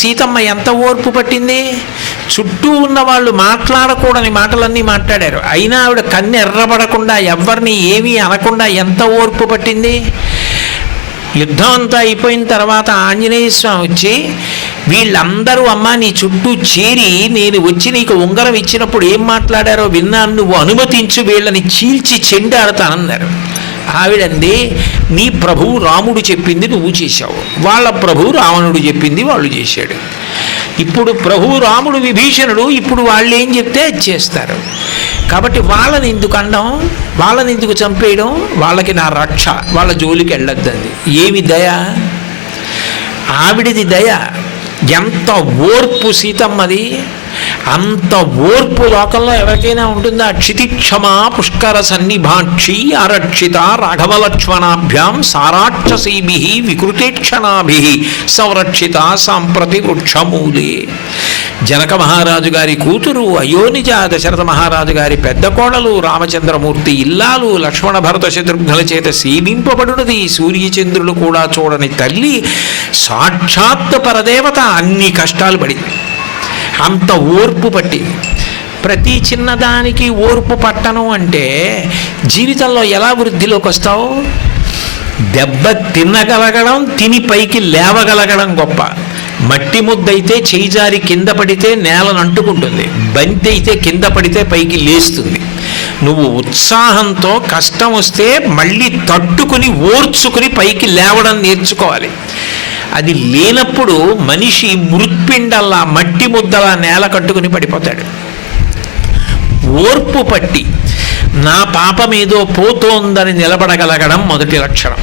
సీతమ్మ ఎంత ఓర్పు పట్టింది. చుట్టూ ఉన్న వాళ్ళు మాట్లాడకూడని మాటలన్నీ మాట్లాడారు, అయినా ఆవిడ కన్ను ఎర్రబడకుండా ఎవరిని ఏమీ అనకుండా ఎంత ఓర్పు పట్టింది. యుద్ధం అంతా అయిపోయిన తర్వాత ఆంజనేయ స్వామి వచ్చి వీళ్ళందరూ అమ్మ నీ చుట్టూ చేరి నేను వచ్చి నీకు ఉంగరం ఇచ్చినప్పుడు ఏం మాట్లాడారో విన్నాను, నువ్వు అనుమతించు వీళ్ళని చీల్చి చెండాడతానన్నారు. ఆవిడంది నీ ప్రభువు రాముడు చెప్పింది నువ్వు చేశావు, వాళ్ళ ప్రభువు రావణుడు చెప్పింది వాళ్ళు చేశాడు. ఇప్పుడు ప్రభువు రాముడు విభీషణుడు, ఇప్పుడు వాళ్ళు ఏం చెప్తే అది చేస్తారు. కాబట్టి వాళ్ళని ఎందుకు అనడం, వాళ్ళని ఎందుకు చంపేయడం, వాళ్ళకి నా రక్ష, వాళ్ళ జోలికి వెళ్ళొద్దండి. ఏమి దయ, ఆవిడిది దయ. ఎంత ఓర్పు సీతమ్మది, అంత ఓర్పు లోకంలో ఎవరికైనా ఉంటుందా? క్షితిక్షమా పుష్కర సన్నిభాక్షి ఆరక్షిత రాఘవలక్ష్మణాభ్యాం సారాక్షసీభి వికృతేక్షణాభి సంరక్షిత సాంప్రతి వృక్షమూలే. జనక మహారాజు గారి కూతురు అయోనిజ, దశరథ మహారాజు గారి పెద్ద కోడలు, రామచంద్రమూర్తి ఇల్లాలు, లక్ష్మణ భరత శత్రుఘ్నుల చేత సేవింపబడినది, సూర్యచంద్రులు కూడా చూడని తల్లి, సాక్షాత్ పరదేవత, అన్ని కష్టాలు పడి అంత ఓర్పు పట్టి. ప్రతి చిన్నదానికి ఓర్పు పట్టను అంటే జీవితంలో ఎలా వృద్ధిలోకి వస్తావు? దెబ్బ తినగలగడం, తిని పైకి లేవగలగడం గొప్ప. మట్టి ముద్దయితే చేయి జారి కింద పడితే నేలను అంటుకుంటుంది, బంతి అయితే కింద పడితే పైకి లేస్తుంది. నువ్వు ఉత్సాహంతో కష్టం వస్తే మళ్ళీ తట్టుకుని ఓర్చుకుని పైకి లేవడం నేర్చుకోవాలి. అది లేనప్పుడు మనిషి మృత్పిండల్లా మట్టి ముద్దలా నేల కట్టుకుని పడిపోతాడు. ఓర్పు పట్టి నా పాపమేదో పోతోందని నిలబడగలగడం మొదటి లక్షణం.